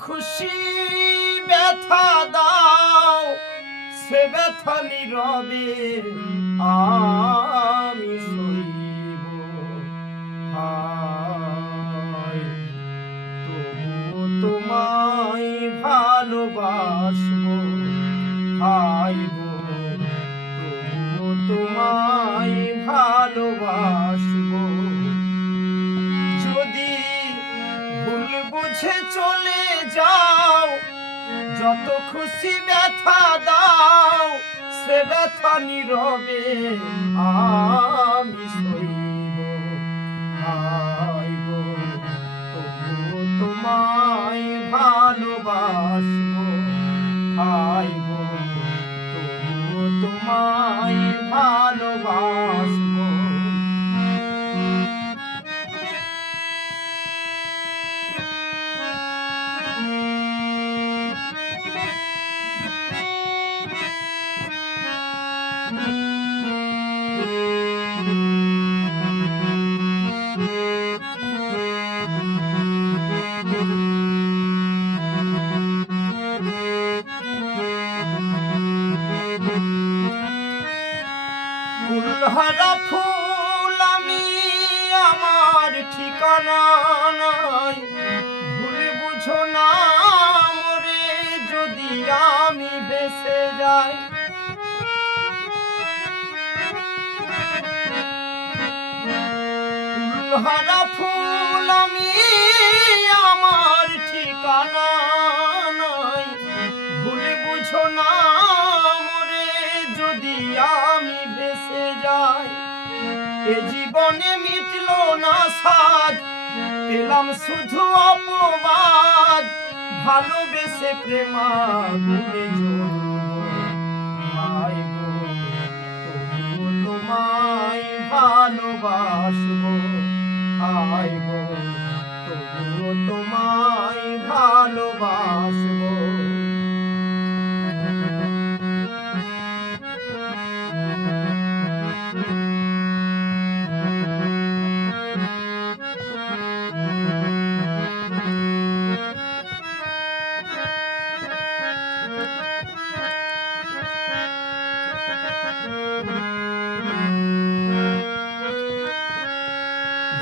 খুশি ব্যথা দাও সে ব্যথা নীরবে আমি সইব। হায় তবু তোমায় ভালোবাসবো, হায় গো তবু তোমায় ভালোবাসবো। যদি ভুল বুঝে চলে যাও, যত খুশি ব্যথা দাও সে ব্যথা নীরবে আমি সইব। হায় গো তবু তোমায় ভালোবাসবো, হায় গো তবু তোমায় ভালোবাসবো। ফুলহারা ফুল আমি, আমার ঠিকানা নাই, ভুল বুঝো না মরে যদি আমি ভেসে যাই। ফুলহারা ফুল আমি, আমার ঠিকানা নাই, ভুল বুঝো না মরে যদি আমি ভেসে যাই। এ জীবনে মিটলো না সাধ, পেলাম শুধু অপবাদ, ভালোবেসে প্রেমাগুনে জ্বলবো। হায় গো তবু তোমায় ভালোবাসবো, হায় গো তবু তোমায় ভালোবাসবো।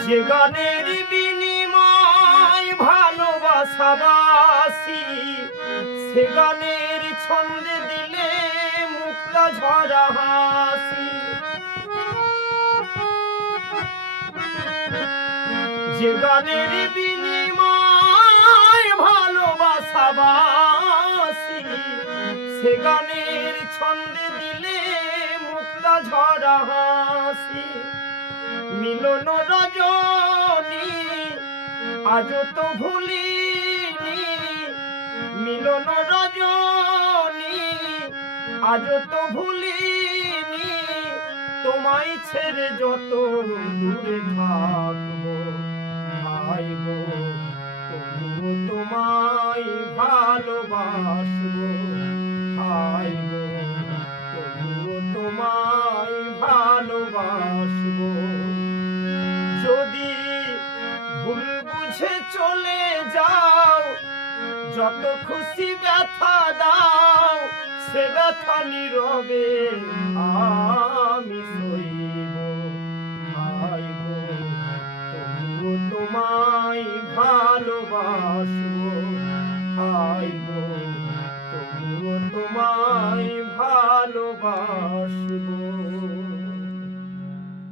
যে গানের বিনিময় ভালোবাসাবাসি, সে গানের ছন্দে দিলে মুক্তা ঝরা হাসি। যে গানের বিনিময় ভালোবাসাবাসি, সে গানের ছন্দে দিলে মুক্তা ঝরা হাসি। মিলন রজনী আজও তো ভুলিনি, মিলন রজনী আজও তো ভুলিনি, তোমায় ছেড়ে যত দূরে থাকবো। হায় গো তবু তোমায় ভালোবাসবো, হায় গো তবু তোমায় ভালোবাসবো। যদি ভুল বুঝে চলে যাও, যত খুশি ব্যথা দাও সে ব্যথা নীরবে